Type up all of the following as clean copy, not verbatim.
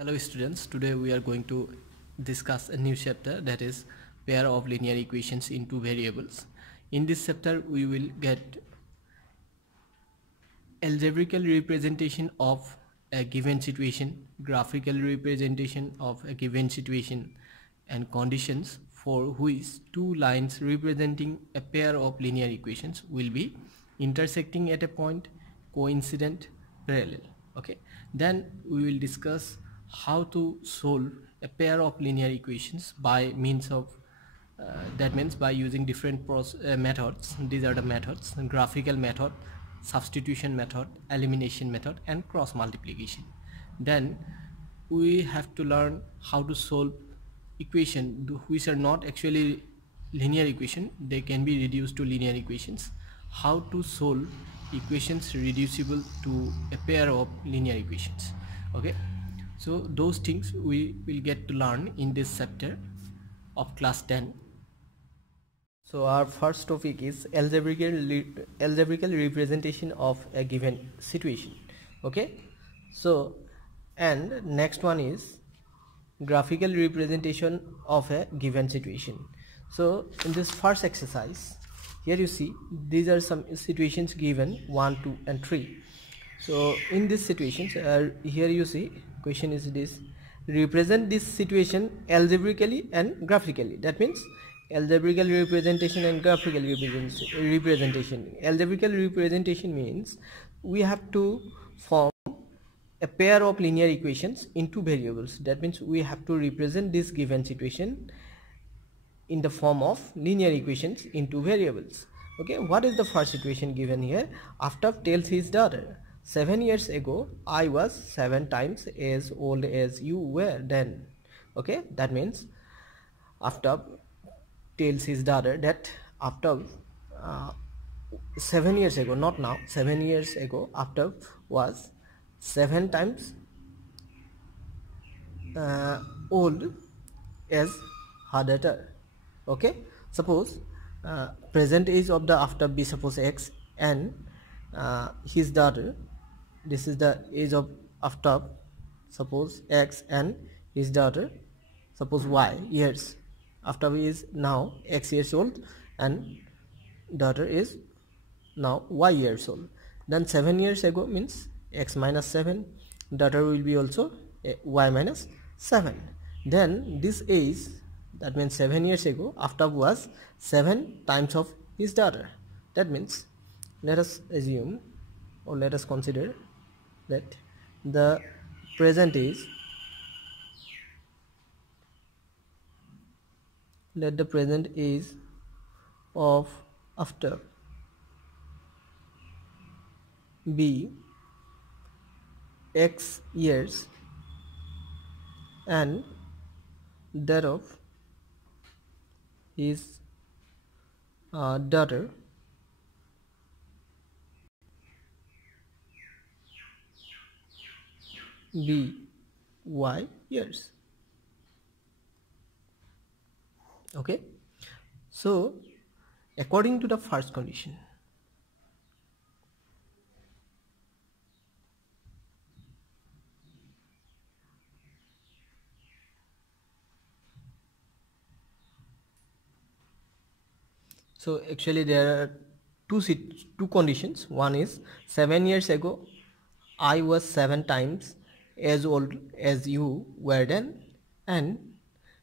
Hello students, today we are going to discuss a new chapter, that is pair of linear equations in two variables. In this chapter we will get algebraical representation of a given situation, graphical representation of a given situation, and conditions for which two lines representing a pair of linear equations will be intersecting at a point, coincident, parallel. Okay, then we will discuss how to solve a pair of linear equations by means of that means by using different methods. These are the methods: graphical method, substitution method, elimination method, and cross multiplication. Then we have to learn how to solve equations which are not actually linear equation, they can be reduced to linear equations. How to solve equations reducible to a pair of linear equations. Okay, so those things we will get to learn in this chapter of class 10. So our first topic is algebraical representation of a given situation. Okay, so and next one is graphical representation of a given situation. So in this first exercise, here you see these are some situations given 1, 2 and 3. So in these situations, here you see question is this: represent this situation algebraically and graphically. That means algebraical representation and graphical representation. Algebraical representation means we have to form a pair of linear equations in two variables. That means we have to represent this given situation in the form of linear equations in two variables. Okay, what is the first situation given here? Aftab tells his daughter, 7 years ago I was 7 times as old as you were then. Okay, that means Aftab tells his daughter that after 7 years ago, not now, 7 years ago, Aftab was 7 times old as her daughter. Okay, suppose present age of the Aftab be suppose x, and his daughter, this is the age of Aftab, suppose x, and his daughter suppose y years. Aftab is now x years old and daughter is now y years old. Then 7 years ago means x minus 7, daughter will be also y minus 7. Then this age, that means 7 years ago, Aftab was 7 times of his daughter. That means let us assume or let us consider that the present age, let the present age of Aftab be x years and that of his daughter be y years. Okay, so according to the first condition, so actually there are two conditions. One is 7 years ago I was 7 times as old as you were then, and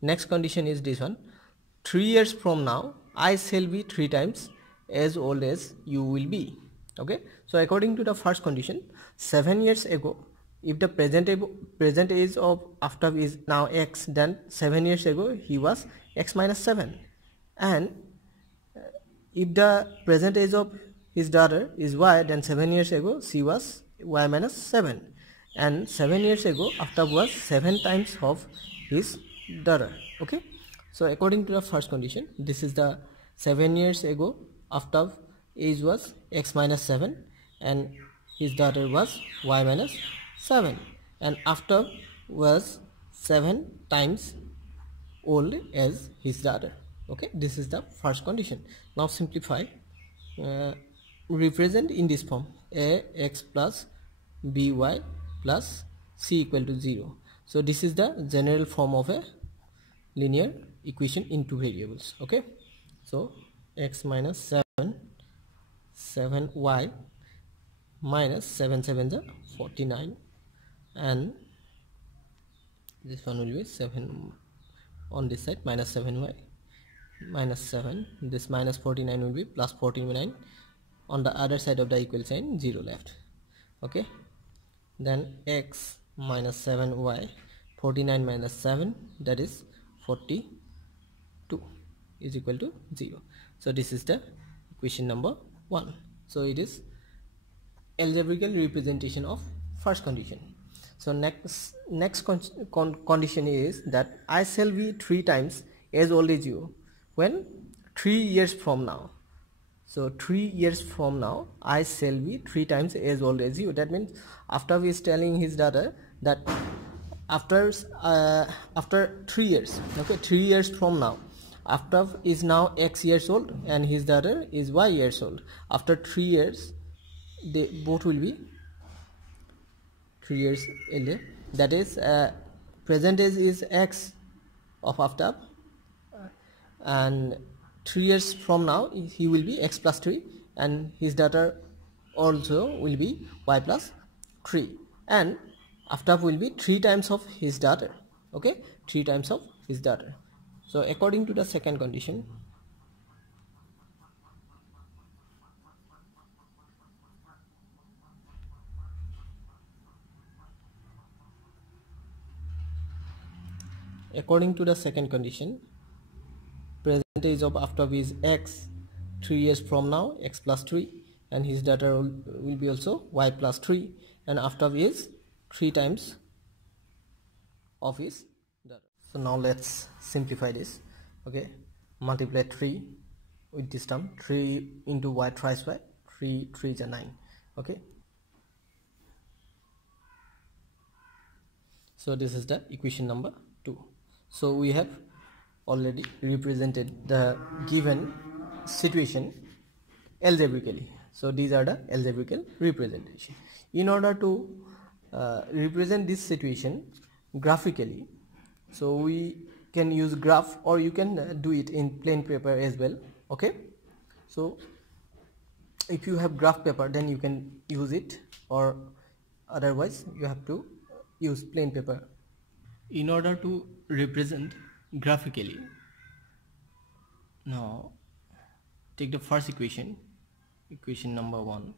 next condition is this one: 3 years from now I shall be 3 times as old as you will be. Okay, so according to the first condition, 7 years ago, if the present age of Aftab is now x, then 7 years ago he was x minus 7, and if the present age of his daughter is y, then 7 years ago she was y minus 7, and 7 years ago Aftab was 7 times of his daughter. Okay, so according to the first condition, this is the 7 years ago Aftab age was x minus 7 and his daughter was y minus 7, and Aftab was 7 times old as his daughter. Okay, this is the first condition. Now simplify, represent in this form: a x plus by plus c equal to 0. So this is the general form of a linear equation in two variables. Okay, so x minus 7y minus 7 7 is 49, and this one will be 7 on this side, minus 7y minus 7, this minus 49 will be plus 49 on the other side of the equal sign, 0 left. Okay, then x minus 7y, 49 minus 7, that is 42, is equal to 0. So this is the equation number 1. So it is algebraical representation of first condition. So next condition is that I shall be 3 times as old as you when 3 years from now. So 3 years from now I shall be 3 times as old as you. That means after he is telling his daughter that after 3 years, okay, 3 years from now, after is now x years old and his daughter is y years old. After 3 years they both will be 3 years earlier. That is present age is x of after, and 3 years from now he will be x plus 3, and his daughter also will be y plus 3, and after will be 3 times of his daughter. Okay, 3 times of his daughter. So according to the second condition, present age of after is x 3 years from now, x plus 3, and his daughter will be also y plus 3, and after is 3 times of his daughter. So now let's simplify this. Okay, multiply 3 with this term, 3 into y thrice y, 3 is a 9. Okay, so this is the equation number 2. So we have already represented the given situation algebraically. So these are the algebraical representation. In order to represent this situation graphically, so we can use graph, or you can do it in plain paper as well. Okay, so if you have graph paper, then you can use it, or otherwise you have to use plain paper. In order to represent graphically, now take the first equation, equation number 1.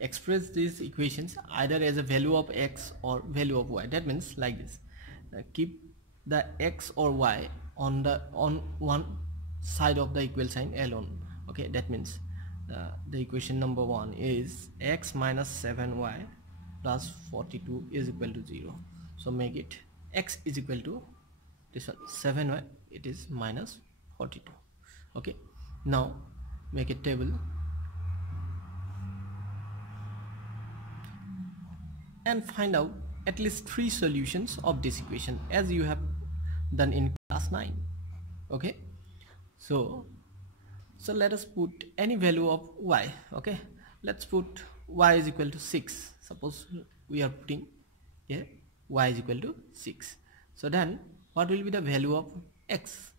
Express these equations either as a value of x or value of y. That means like this, keep the x or y on one side of the equal sign alone. Okay, that means the equation number 1 is x minus 7y plus 42 is equal to 0. So make it x is equal to this one, 7y, it is minus 42. Okay, now make a table and find out at least 3 solutions of this equation as you have done in class 9. Okay, so let us put any value of y. Okay, let's put y is equal to 6. Suppose we are putting here y is equal to 6. So then what will be the value of x?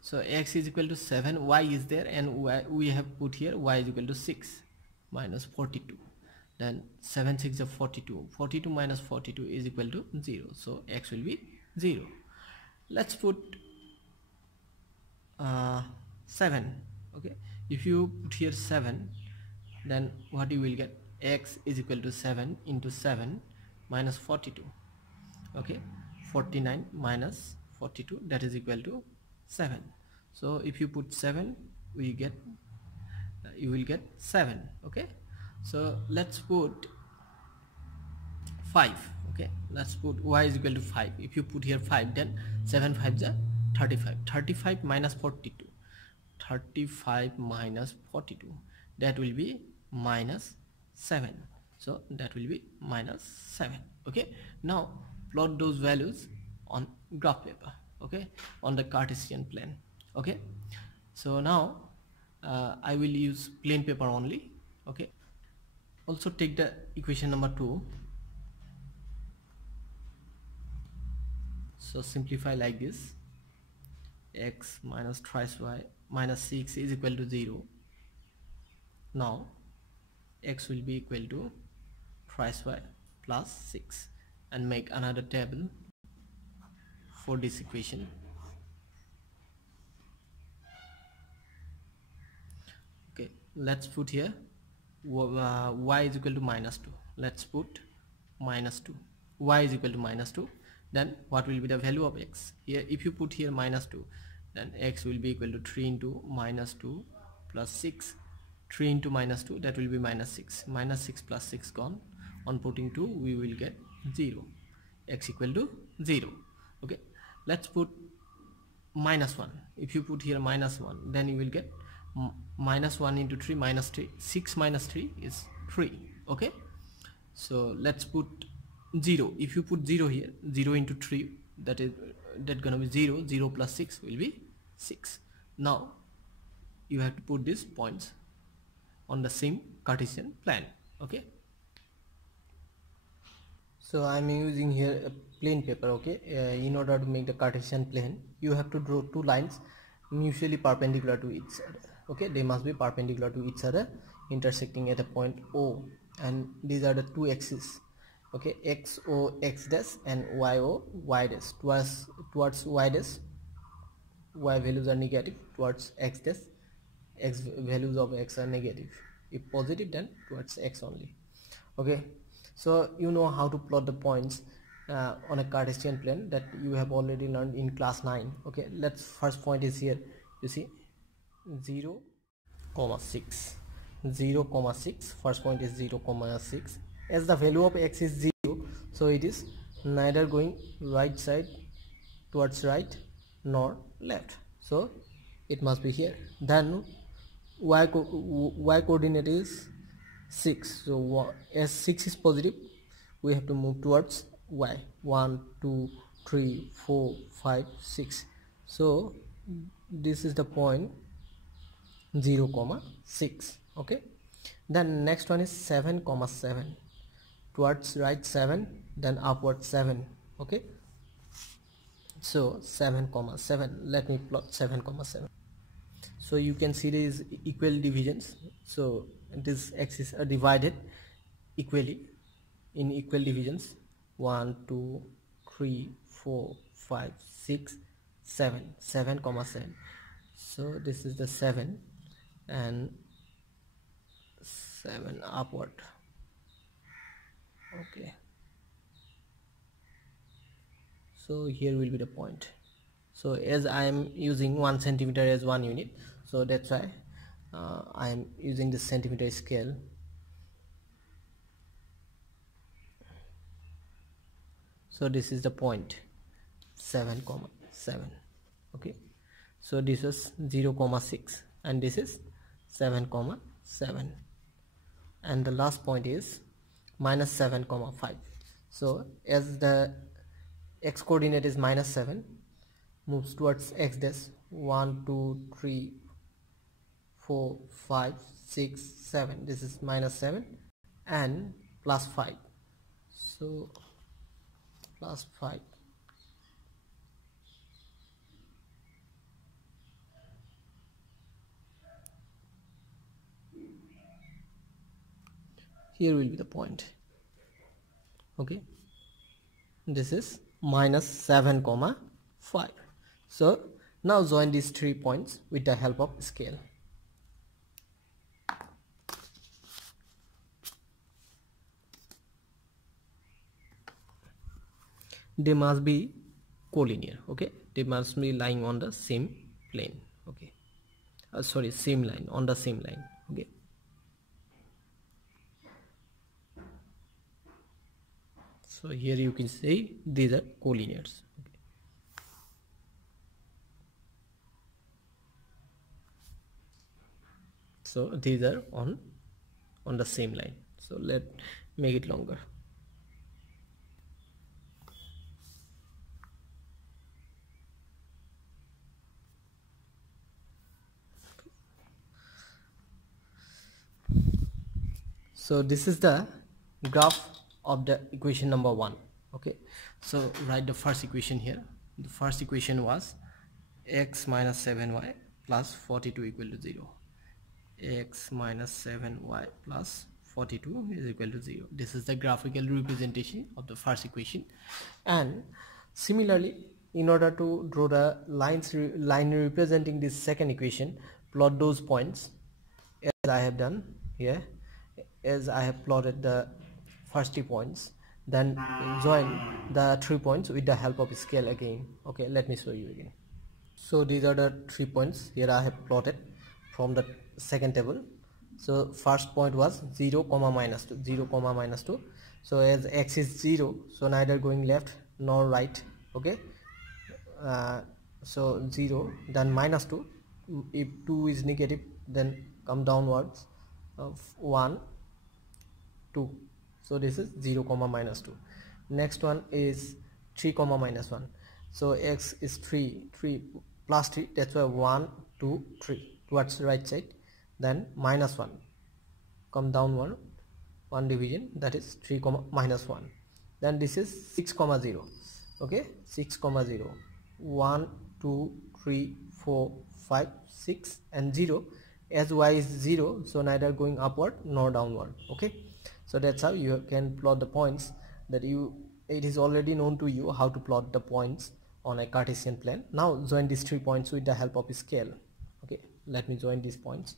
So x is equal to 7, y is there, and we have put here y is equal to 6 minus 42. Then 7 6 is 42. 42 minus 42 is equal to 0. So x will be 0. Let's put 7. Okay, if you put here 7, then what you will get? X is equal to 7 into 7 minus 42. Okay, 49 minus 42, that is equal to 7. So if you put 7, we get you will get 7. Okay, so let's put 5. Okay, let's put y is equal to 5. If you put here 5, then 7 5 is 35. 35 minus 42, 35 minus 42, that will be minus 7. So that will be minus 7. Okay, now plot those values on graph paper. Okay, on the Cartesian plane. Okay, so now I will use plain paper only. Okay, also take the equation number 2. So simplify like this: x minus thrice y minus 6 is equal to 0. Now x will be equal to thrice y plus 6, and make another table for this equation. Okay, let's put here y is equal to minus 2. Let's put minus 2. Y is equal to minus 2. Then what will be the value of x? Here, if you put here minus 2, then x will be equal to 3 into minus 2 plus 6. 3 into minus 2, that will be minus 6. Minus 6 plus 6 gone. On putting 2, we will get 0. X equal to 0. Okay, let's put minus 1. If you put here minus 1, then you will get minus 1 into 3 minus 3. 6 minus 3 is 3. Okay, so let's put 0. If you put 0 here, 0 into 3, that gonna be 0. 0 plus 6 will be 6. Now you have to put these points on the same Cartesian plane. Okay, so I am using here a plain paper. Okay, in order to make the Cartesian plane, you have to draw two lines mutually perpendicular to each other. Okay, they must be perpendicular to each other, intersecting at a point O, and these are the two axes. Okay, x o x dash and y o y dash. Towards y dash, y values are negative. Towards x dash, x values of x are negative. If positive, then towards x only. Okay, so you know how to plot the points on a Cartesian plane, that you have already learned in class 9. Okay, let's first point is here. You see 0, 6. 0, 6. First point is 0, 6. As the value of x is 0, so it is neither going right side towards right nor left, so it must be here. Then y coordinate is 6, so as 6 is positive, we have to move towards y. 1, 2, 3, 4, 5, 6. So this is the point 0, 6. Okay, then next one is 7, 7. Towards right 7, then upward 7. Okay, so 7, 7. Let me plot 7, 7. So you can see these equal divisions. So these axes are divided equally in equal divisions. 1, 2, 3, 4, 5, 6, 7. 7, 7. So this is the 7 and 7 upward. Okay, so here will be the point. So as I am using 1 centimeter as 1 unit, so that's why I am using the centimeter scale. So this is the point 7, 7. Okay, so this is 0, 6 and this is 7, 7, and the last point is minus 7, 5. So as the x coordinate is minus 7, moves towards x dash. 1, 2, 3, 4, 5, 6, 7. This is minus 7 and plus 5. So plus 5. Here will be the point. Okay, this is minus 7, 5. So now join these 3 points with the help of scale. They must be collinear. Okay, they must be lying on the same plane. Okay, same line, on the same line. Okay, so here you can say these are collinears. Okay. So these are on the same line. So let make it longer. So this is the graph of the equation number 1. Okay, so write the first equation here. The first equation was x minus 7y plus 42 equal to 0. X minus 7y plus 42 is equal to 0. This is the graphical representation of the first equation. And similarly, in order to draw the line representing this second equation, plot those points as I have done here, as I have plotted the first 2 points, then join the 3 points with the help of scale again. Okay, let me show you again. So these are the 3 points here I have plotted from the second table. So first point was 0 comma minus 2, 0 comma minus 2. So as x is 0, so neither going left nor right. Okay, so 0, then minus 2. If 2 is negative, then come downwards of 1, 2. So this is 0 comma minus 2. Next one is 3 comma minus 1. So x is 3 plus 3, that's why 1 2 3 towards the right side. Then minus 1, come downward 1 division, that is 3 comma minus 1. Then this is 6 comma 0. Okay, 6 comma 0, 1 2 3 4 5 6 and 0. As y is 0, so neither going upward nor downward. Okay, so that's how you can plot the points. That it is already known to you how to plot the points on a Cartesian plane. Now join these 3 points with the help of a scale. Okay, let me join these points.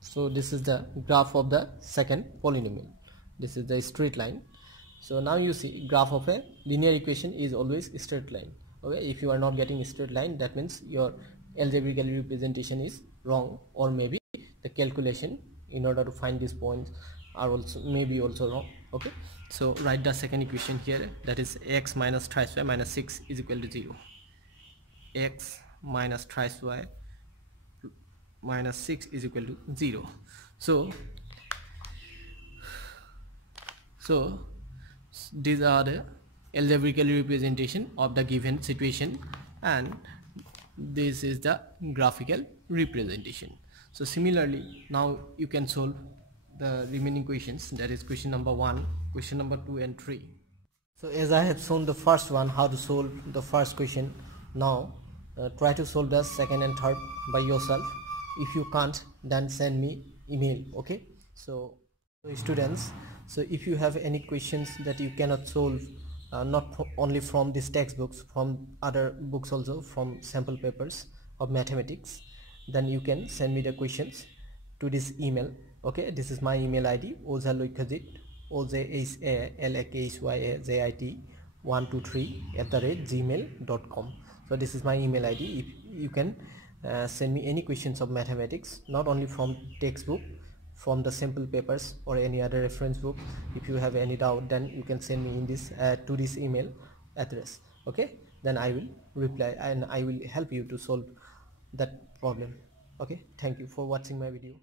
So this is the graph of the second polynomial. This is the straight line. So now you see, graph of a linear equation is always a straight line. Okay, if you are not getting a straight line, that means your algebraical representation is wrong, or maybe the calculation in order to find these points are also maybe also wrong. Okay, so write the second equation here, that is x minus thrice y minus 6 is equal to 0. X minus thrice y minus 6 is equal to 0. So these are the algebraical representation of the given situation, and this is the graphical representation. So similarly, now you can solve the remaining questions, that is question number 1, question number 2 and 3. So as I have shown the first one, how to solve the first question, now try to solve the second and third by yourself. If you can't, then send me email. Okay, so students, so if you have any questions that you cannot solve, not only from these textbooks, from other books also, from sample papers of mathematics, then you can send me the questions to this email. Okay, this is my email ID, ozaloikhajit, ozalakhyit123@gmail.com. so this is my email ID. If you can send me any questions of mathematics, not only from textbook, from the sample papers or any other reference book. If you have any doubt, then you can send me in this to this email address. Okay, then I will reply and I will help you to solve that problem. Okay, thank you for watching my video.